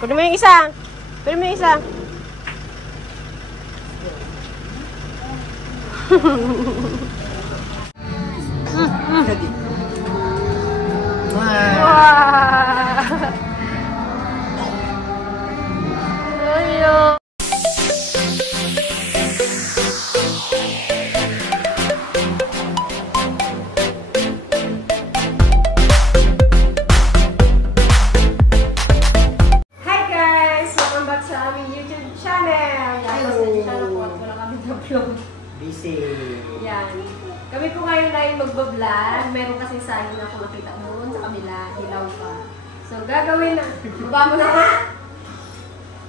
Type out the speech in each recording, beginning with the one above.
Kunin mo yung isa. Kunin mo yung isa. Wow! Ayo. Busy. Yan. Kami po ngayon ay magbablog. Meron kasi sayang na ako nakita doon sa kabila. Hilaw pa. So, gagawin na. Baba mo na ha?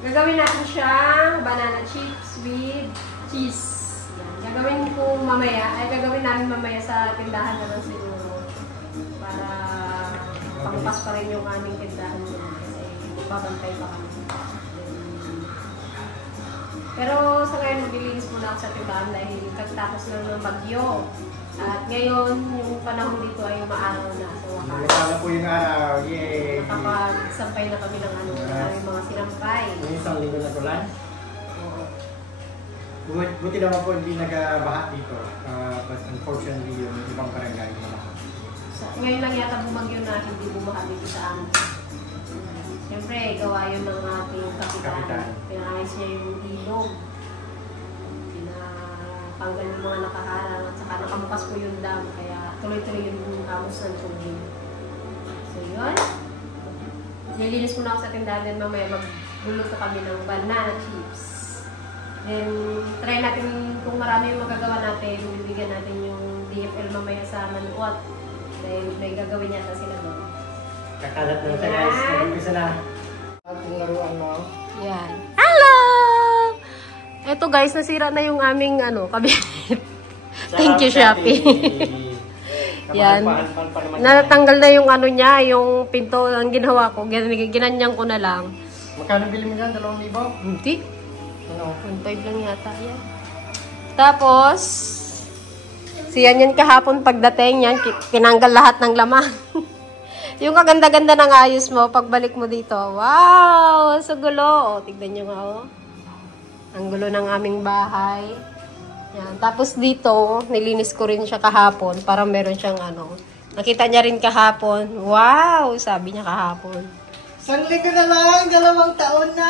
Gagawin natin siyang banana chips with cheese. Yan. Gagawin ko mamaya. Ay, gagawin namin mamaya sa tindahan na lang siguro. Para pangpas pa rin yung aming tindahan. Kasi babantay pa kami. Pero sa ngayon, maglilinis muna ako sa tindahan dahil kagtapos lang ng bagyo. At ngayon, yung panahon dito ay umaaraw na. So, Nakakala po yung araw. Yay! nakapagsampay na kami ng aming mga sinampay. Yung isang linggo na tulan. Oo. Buti naman po hindi nagabaha dito. But unfortunately, yung ibang barangay na lahat. So, ngayon lang yata bumagyo na hindi bumaha dito sa amin. Siyempre, gawa yun ng ating kapitan. Pinayos niya yung ilog. Pinapanggal yung mga nakaharang at saka nakabukas po yung dam. Kaya tuloy-tuloy yung amos ng tubig. So yun. Nilinis muna ako sa tindahan din mamaya magbuluto kami ng banana chips. Then, try natin kung marami yung magagawa natin. Bibigyan natin yung DFL mamaya sa Manuot. Dahil may gagawin yata sila doon. Kakalat na siya guys. Nag-umpisa na. Ang laruan mo. Yan. Hello! Ito guys, nasira na yung aming kabinet. Thank you, Shopee. Yan. Natanggal na yung niya, yung pinto ang ginawa ko. Ginanyan ko na lang. Magkano bili mo dyan? 2,000? Hindi. Ano? 1.5 lang yata yan. Tapos, yan kahapon pagdating yan, tinanggal lahat ng laman. Yung kaganda-ganda ng ayos mo, pagbalik mo dito, wow! Sa gulo. O, tignan nyo nga, oh. Ang gulo ng aming bahay. Yan. Tapos dito, nilinis ko rin siya kahapon para meron siyang Nakita niya rin kahapon. Wow! Sabi niya kahapon. Isang linggo na lang, 2 taon na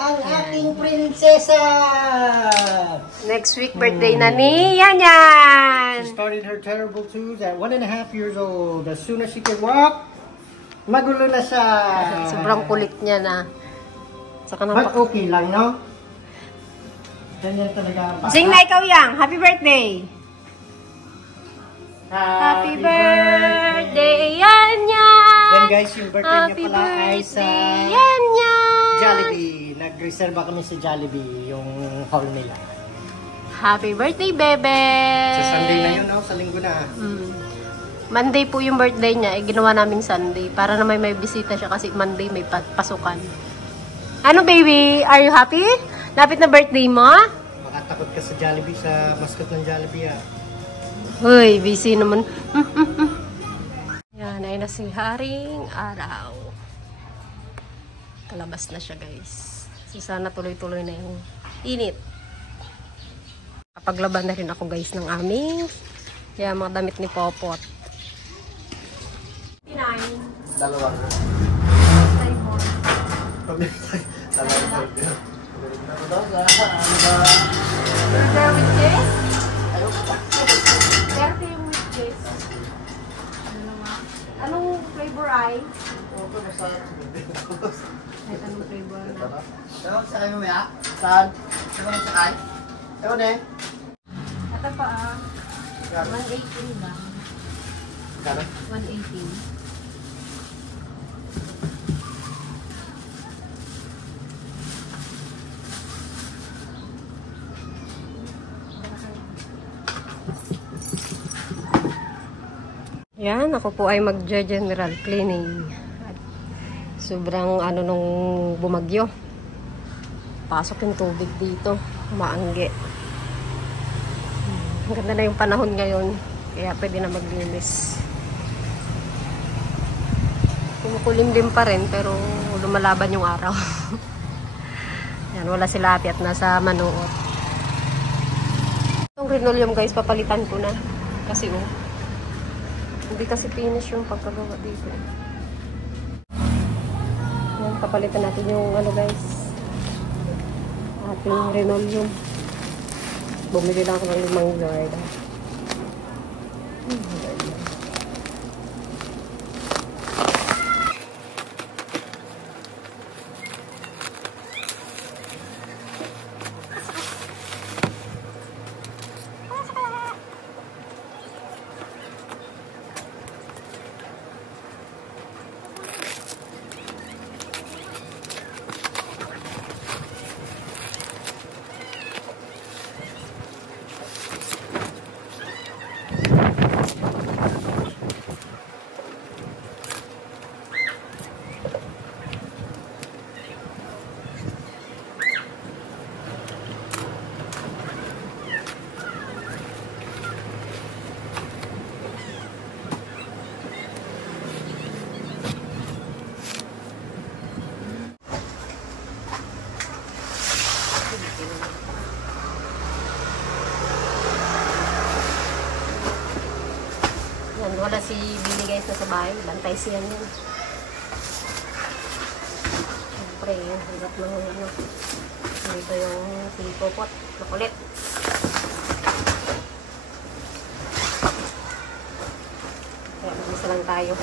ang ating prinsesa! Next week, birthday na ni Yanyan! She started her terrible twos at 1.5 years old. As soon as she could walk, magulo na siya. Sobrang kulit niya na. Saka But okay lang, no? Ganyan talaga ang bata. Sing na ikaw yang. Happy birthday! Happy birthday, Yanyan! Then guys, yung birthday niya pala ay sa Yanyan! Jollibee. Nag-reserva kami sa Jollibee, yung hall nila. Happy birthday, bebe! Sa Sunday na yun, no? Sa linggo na. Monday po yung birthday niya. Ginawa namin Sunday. Para na may bisita siya kasi Monday may pasukan. Ano, baby? Are you happy? Lapit na birthday mo? Makatakot ka sa Jollibee, sa mascot ng Jollibee, ah. Uy, busy naman. Yan, ay na si Haring Araw. Kalabas na siya, guys. So, sana tuloy-tuloy na yung init. Kapaglaban na rin ako, guys, ng aming mga damit ni Popot. 9. Dalawang. Burger with cheese? 30 with cheese. Anong flavor ay? Kahit anong flavor na. Saan sakay mo ya? Saan? Saan mo sakay? Ewan eh. Ito pa 118 lang. Kano? 118. Yan, ako po ay mag-general cleaning. At sobrang nung bumagyo. Pasok yung tubig dito. Maangge. Ang ganda na yung panahon ngayon. Kaya pwede na maglinis. Kumukulimlim pa rin, pero lumalaban yung araw. Yan, wala sila ate at nasa Manuot. Itong linoleum guys, papalitan ko na. Kasi hindi kasi finish yung pagkagawa dito. Yan, papalitan natin yung guys, ating linoleum. Bumili lang ako ng 5 yard. Yan, wala si Billy guys na sa bahay. Bantay siya yan. Siyempre, hirap lang ano. Dito yung si Popot. Makulit. Kaya mag-isa lang tayo.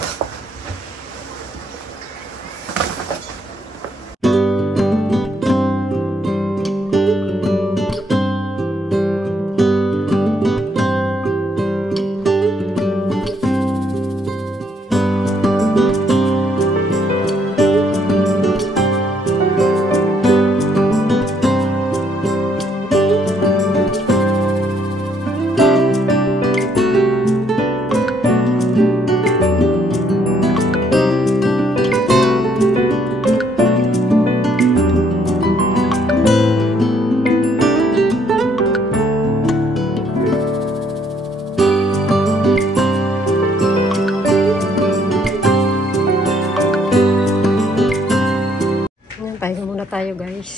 Pahinga muna tayo guys.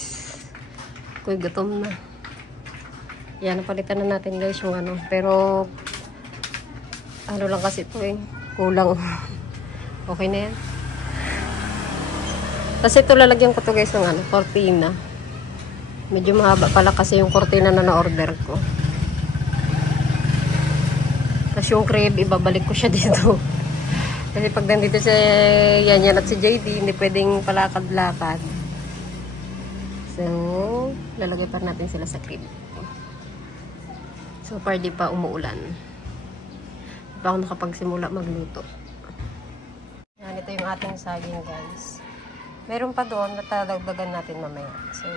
Kuy, gutom na. Yan, napalitan na natin guys yung ano. Pero, ano lang kasi ito kulang. Okay na yan. Kasi ito lalagyan ko to guys ng ano, cortina. Medyo mahaba pala kasi yung cortina na na-order ko. Tapos yung crib, ibabalik ko siya dito. Kasi pag nandito si Yan at si JD, hindi pwedeng palakad-lakad. So, lalagay pa natin sila sa crib. So far, di pa umuulan. Di pa ako nakapagsimula magluto. Yan, ito yung ating saging, guys. Meron pa doon, natadagdagan natin mamaya. So,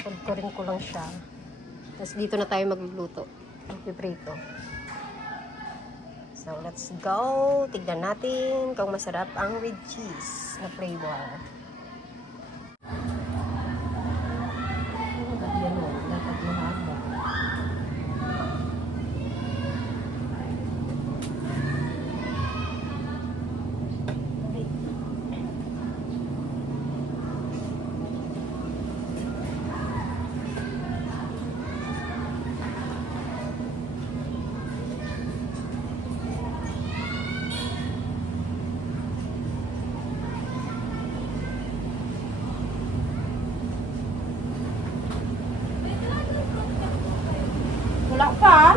pupulkurin ko lang siya. Tapos dito na tayo magluluto. Magpiprito. So, let's go! Tignan natin kung masarap ang with cheese na flavor. Dapat mahaba. Wala pa.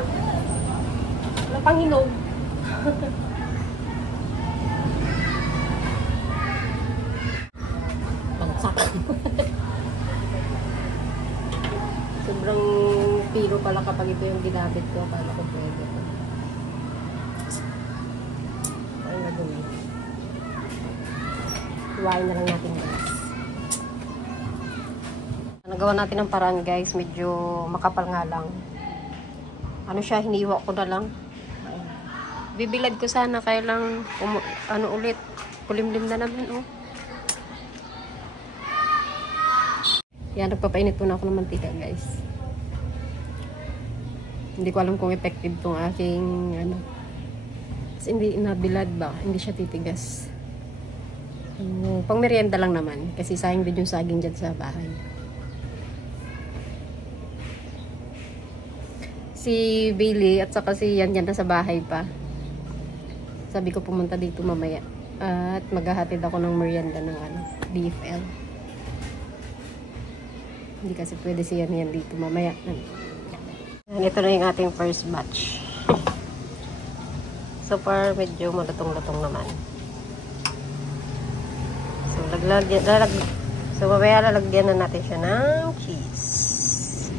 Wala pang hinog. Pansak. Sobrang piro pala kapag ito yung ginabit ko. Akala ko pwede. Ay, nagawin. Iwain na lang natin guys. Nagawa natin ang paraan guys. Medyo makapal nga lang. Ano siya, hiniwa ko na lang. Bibilad ko sana, kaya lang, ano ulit, kulimlim na naman, oh. Yan, nagpapainit po na ako ng mantika, guys. Hindi ko alam kung effective tong aking, ano. Kasi hindi nabilad ba, hindi siya titigas. Pang merienda lang naman. Kasi sayang din yung saging dyan sa bahay. Si Bailey at saka si Yan na sa bahay pa. Sabi ko pumunta dito mamaya. At maghahatid ako ng merienda ng DFL. Hindi kasi pwede si Yan dito mamaya. Ito na yung ating first batch. So far, medyo malutong-lutong naman. So, mamaya lalagyan na natin siya ng cheese.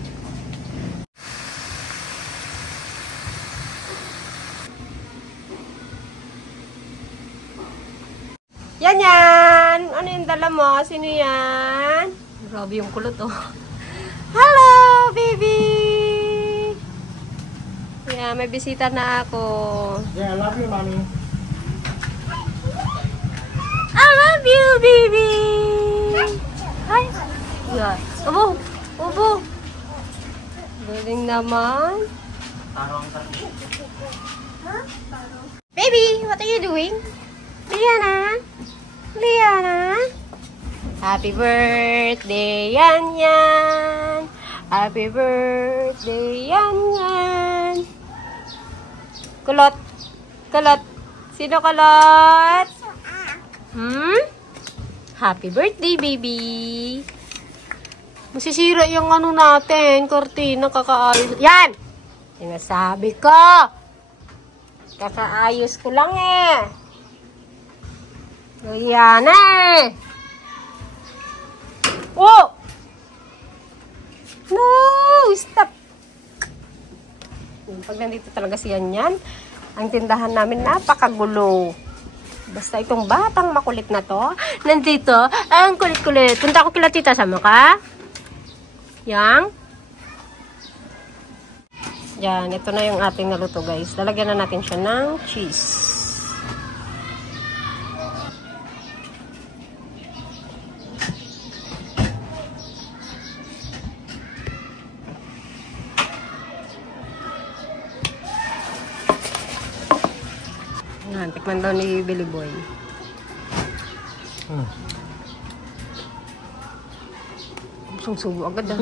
Yan! Ano yung dala mo? Sino yan? Grabe yung kulot, oh. Hello, baby! Yeah, may bisita na ako. Yeah, I love you, mommy. I love you, baby! Hi! Yeah. Ubo! Ubo! Galing naman. Baby, what are you doing? Liana? Liana? Happy birthday, Yan Yan! Happy birthday, Yan Yan! Kulot! Kulot! Sino kulot? Happy birthday, baby! Masisira yung ano natin, kortina, kakaayos. Yan! Sinasabi ko! Kakaayos ko lang eh! Yan eh! Oh! No! Stop! Pag nandito talaga si Yan, ang tindahan namin napakagulo. Basta itong batang makulit na to, nandito, ang kulit-kulit. Punta ako kila tita, sama ka? Yang? Yan, ito na yung ating naluto, guys. Lalagyan na natin siya ng cheese. Yan, tikman daw ni Billy Boy. Subo agad ah.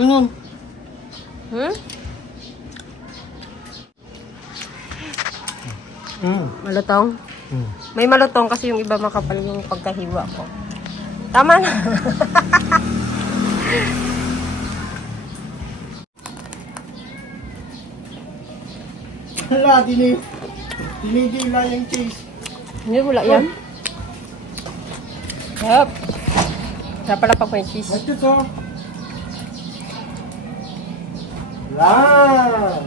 Malutong? May malutong kasi yung iba makapal yung pagkahiwa ko. Tama na. Hala, dinidila yung cheese. Hindi, wala yan. Yup. Sarap pala pa yung cheese. Ito to. Lang.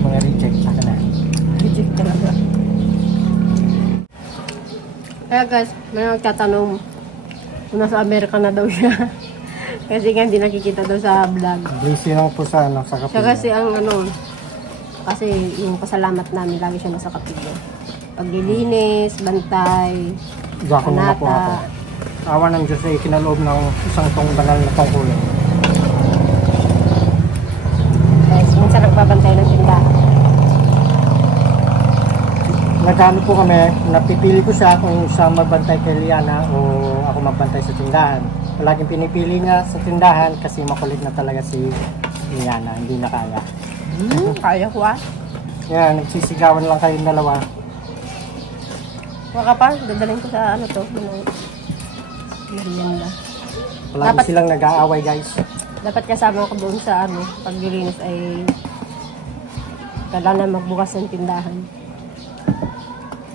Mga reject ka na. Reject talaga. Kaya guys, may nagtatanong kung nasa Amerika na daw siya. Kasi nga hindi nakikita daw sa vlog. Busy lang po sa kapila. Siya kasi ang kasi yung pasalamat namin lagi siya nasa kapila. Paglilinis, bantay, Gako muna po ako. panata. Awa ng Diyos ay kinaloob ng isang tong banal na tungkulin. Guys, minsan nagbabantay ng tindahan. Nagano po kami, napipili ko siya kung siya magbantay kay Liana o ako magbantay sa tindahan. Palaging pinipili niya sa tindahan kasi makulit na talaga si Liana, hindi na kaya. Kaya ko ah. Yan, nagsisigawan lang kayong dalawa. Waka pa, dadalhin ko sa merienda. Palagi Dapat- silang nag-aaway, guys. Dapat kasama ko doon sa paglilinis ay kailangan magbukas ng tindahan.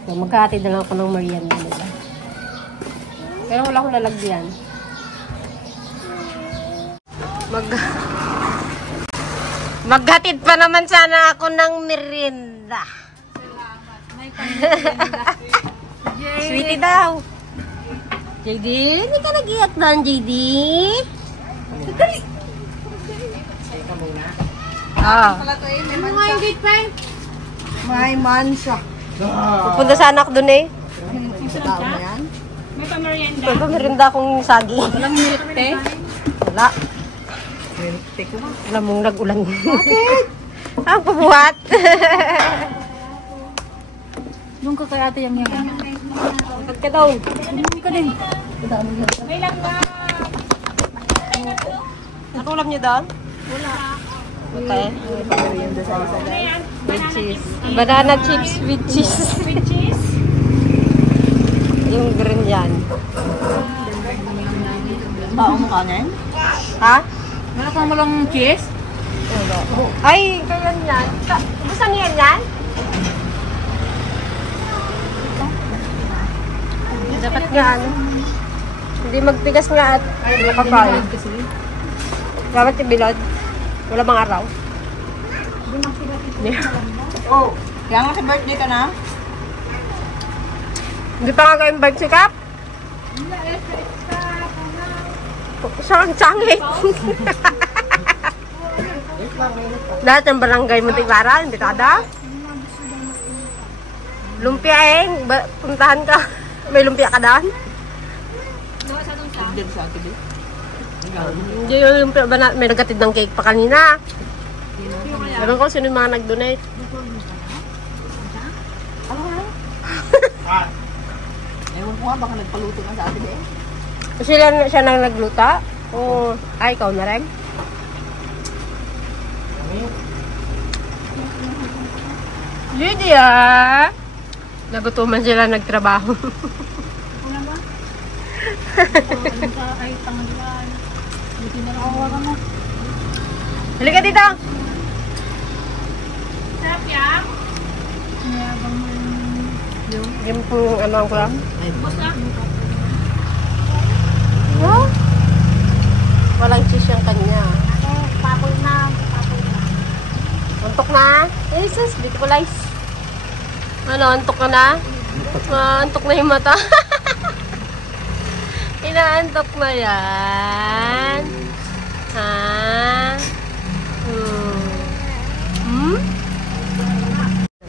So, maghahatid na lang ako ng merienda nila. Pero wala akong lalagyan. Maghatid pa naman sana ako ng merienda. Salamat. May sweetie daw. JD, hindi ka nag-iyak doon, JD? May engagement. May mansa. Pupunta sana ako doon eh. Sa tao na yan. pamerienda? May pamerinda akong saging. Walang milk tea? Wala. Milk tea ko ba? Wala mong nag-ulan. Bakit? Ang pabuhat. Doon ka kay ate yang yan. Bakit ka daw? Doon ka din. May lang na. Nakulam niyo daw? Wala. Okay. With cheese. Banana chips with cheese. With cheese? Yung green yan. Bao mo kanin? Ha? Wala kang walang cheese? Ay, kayan yan. Gusto niyo yan? Dapat nga ano. Hindi magtigas nga at nakapal. Dapat ibilad. Wala bang araw? Oh, kaya nga sa birthday ka na? Hindi pa nga ka-invite si Kap? Siya ang tsangit. Lahat ng barangay Muntiklara, hindi kada. Lumpia puntahan ka. May lumpia ka daan? Hindi yung lumpia ba may nagatid ng cake pa kanina. Ewan ko sino yung mga nag-donate. Ewan ko nga, baka nagpaluto na sa atin eh. Siya nang nagluta? Oo. Ay, ikaw na rin? Lydia! Nagutuman sila nagtrabaho. Ay, tangalan. Buti na lang hawakan mo. Halika dito! Sarap yan? Yung pong ano ang kulang? Ay, bus na. No? Walang cheese yung kanya. Papoy na. Antok na? Jesus, beautiful eyes. Ano, antok ka na? Antok na yung mata. Inaantok na yan. Ha?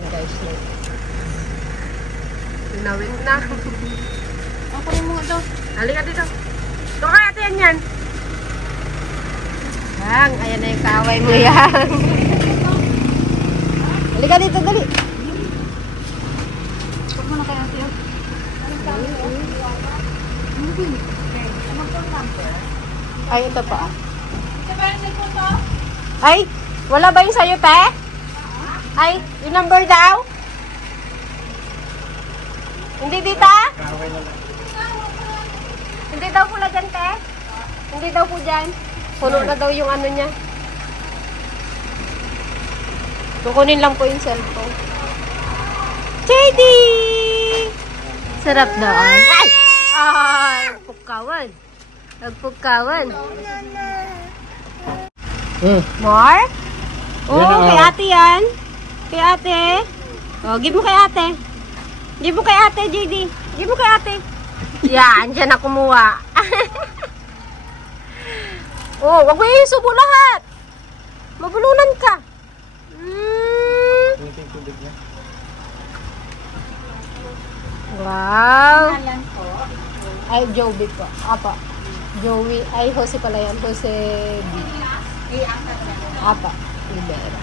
Guys, tinawin na. Ako mo ito. Halika dito. Ito kaya ito yan. Yang, ayan na yung kaway mo yan. Halika dito, dali. Huwag mo na kaya siya. Ay, ito pa. Ay, wala ba yung sa'yo, te? Ay, yung number daw? Hindi dito? Hindi daw pula dyan, te? Hindi daw po dyan. Puno na daw yung ano niya. Kukunin lang po yung cellphone. JD! Sarap doon. Ay! Ay! Nagpukawan. Nagpukawan. More? Oo, kay ate yan. Kay ate. Oh, give mo kay ate. Give mo kay ate, JD. Give mo kay ate. Yan, dyan na kumuha. Oh, wag mo isubo lahat. Mabulunan ka. Wow. Ay, Joey po. Apa. Joey. Ay, Jose pala yan. Jose B. Apa. Rivera.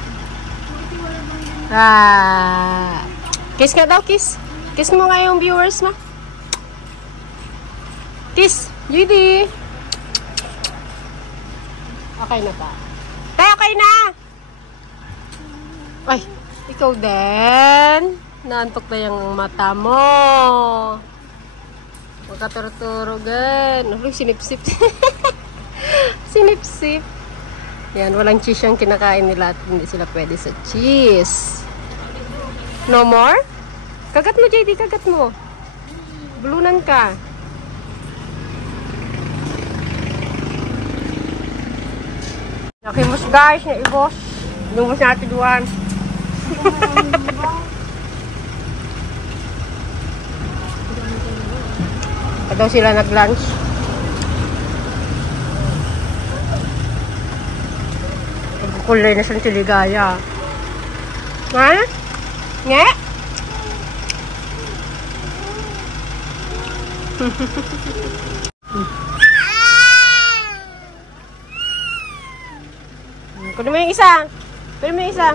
Kiss nga daw, kiss. Kiss mo nga yung viewers mo. Kiss. Judy. Okay na pa. Tay, okay na. Ay, ikaw din. Naantok na yung mata mo. Magkaturog-turogan. Sinipsip. Sinipsip. Yan, walang cheese yung kinakain nila at hindi sila pwede sa cheese. No more? Kagat mo, JD. Kagat mo. Bulunan ka. Nakimos guys, na ibos. Lumos natin duwan. Pa daw sila nag-lunch. Kulay na siyang tiligaya. Ha? Nga? Kunin mo yung isa. Kunin mo yung isa.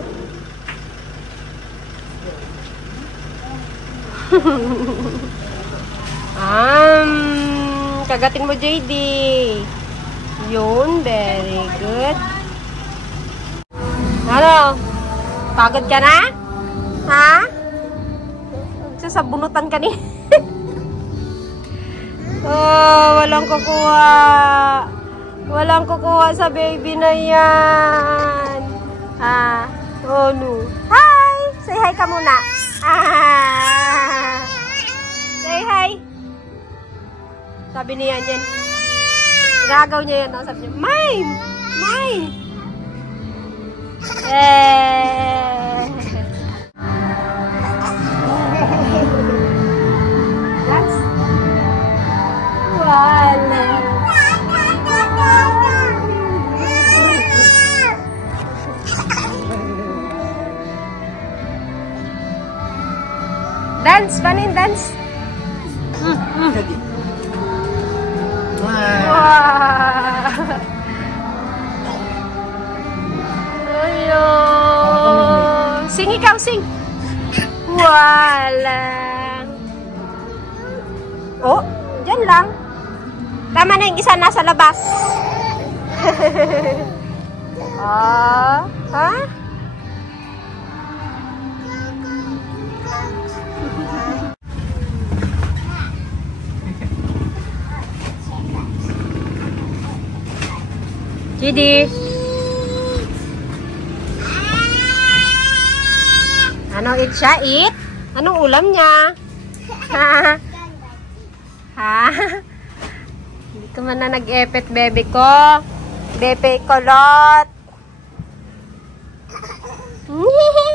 Kagatin mo, JD. Yun, very good. Ano? Pagod ka na? Ha? Sasabunutan ka ni. Oh, walang kukuha. Walang kukuha sa baby na yan. Oh no. Hi! Say hi ka muna. Say hi. Sabi niya yan. Gagaw niya yan. Sabi niya, mine! Mine! That's wala. Dance, panin dance. Ayun. Sing ikaw, sing. Wala. Oh, dyan lang. Tama na yung isa nasa labas. Ha? JD. Ano eat siya? Eat? Anong ulam niya? Ha? Ha? Hindi ka man na nag-epet, bebe ko. Bebe kolot.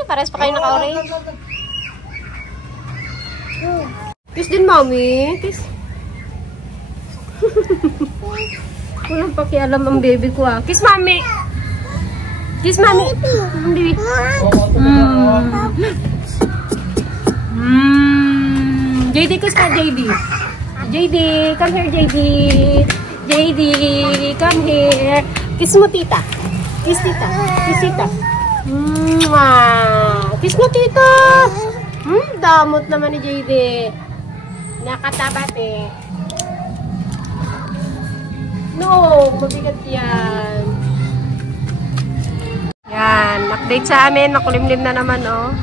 Pares pa kayo naka-orange. Kiss din, mommy. Kiss. Walang pakialam ang baby ko, ah. Kiss, mommy. Kiss, mommy. Baby. JD, kiss ka, JD. JD, come here, JD. JD, come here. Kiss mo, tita. Kiss, tita. Kiss, tita. Kiss mo, tita. Damot naman ni JD. Nakatabat, eh. No, mabigat yan. Yan, update sa amin. Makulimlim na naman, oh.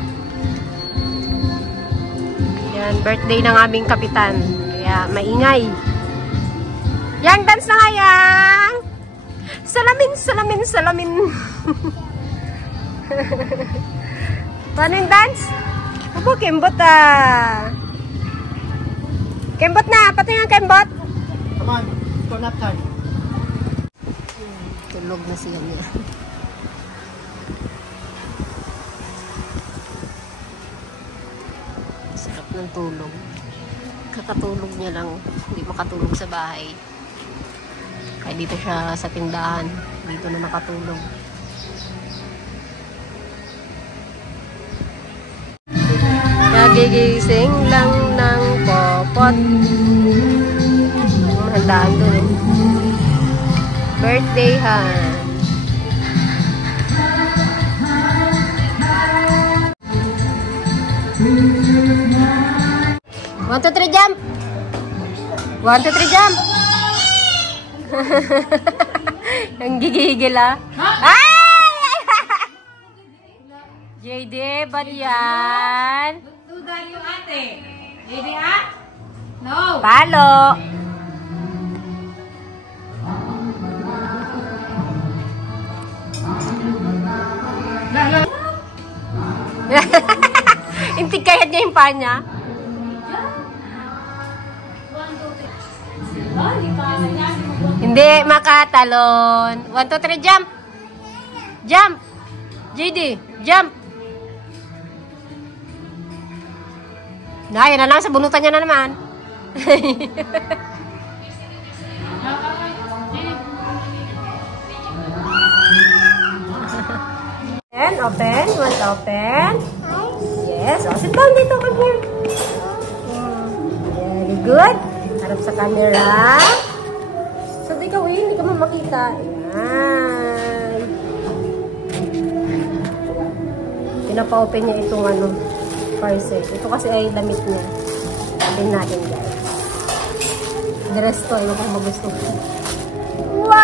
Yan, birthday ng aming kapitan. Kaya, maingay. Yang, dance na nga, yang! Salamin, salamin, salamin. Paano yung dance? Opo, kembot, ah. Kembot na, pati nga kembot. Come on, for nap time. Tulog na siya niya. Sarap ng tulog. Kakatulog niya lang. Hindi makatulog sa bahay. Kaya dito siya sa tindahan. Dito na nakatulog. Nagigising lang ng popot. Handaan doon. Birthday hand. One, two, three, jump! 1, 2, 3, jump! Ang gigigil, ah. Ay! JD, ba't yan? Tudan yung ate. JD, ah? No. Palo. Intigkayat niya yung paa niya. Hindi makatalon. 1, 2, 3, jump! Jump! JD, jump! Yan na lang, sa bunutan niya na naman. Open, want to open? Yes, sit down dito, come here. Very good. Harap sa camera. Sabi ka, hindi ka makita. Ayan. Pinapa-open niya itong parcel. Ito kasi ay damit niya. Sabihin natin guys. Dress to, ayaw kong magusto. Wow!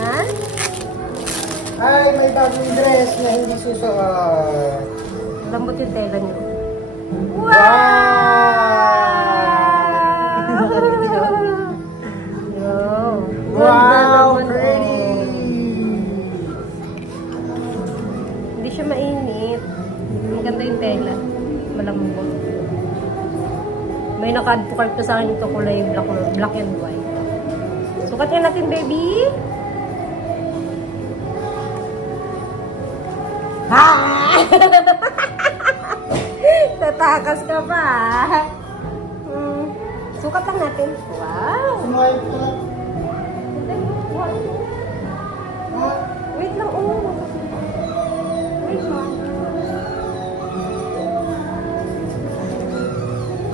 Ha? Ay, may bagong dress na hindi susuot. Lambot yung tela niyo. Wow! Wow, pretty! Hindi siya mainit. Maganda yung tela. Malambot. May naka-add to cart sa akin ito kulay black and white. Sukatin natin, baby. Tatakas ka pa. Sukat lang natin. Wow. Wait lang. Wait lang.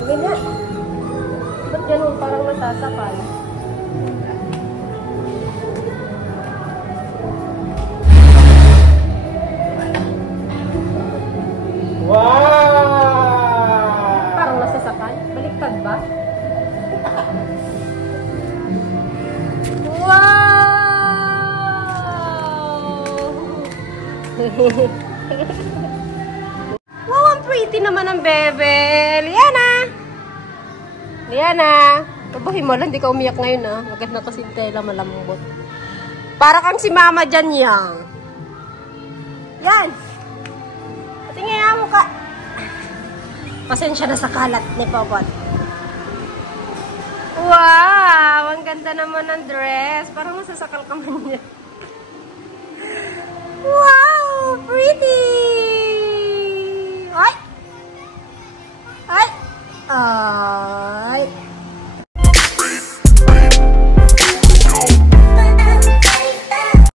Ganyan. Ba't ganun? Parang masasakal. Wow! Parang nasasakal? Baliktad ba? Wow! Wow, ang pretty naman ang bebe. Liana! Tabahin mo lang, di ka umiyak ngayon Maganda kasi yung tela, malambot. Para kang si mama dyan yang. Yan! Tingnan nga mukha. Pasensya na sa kalat ni Popot. Wow! Ang ganda naman ng dress. Parang masasakal ka man niya. Wow! Pretty! Ay! Ay!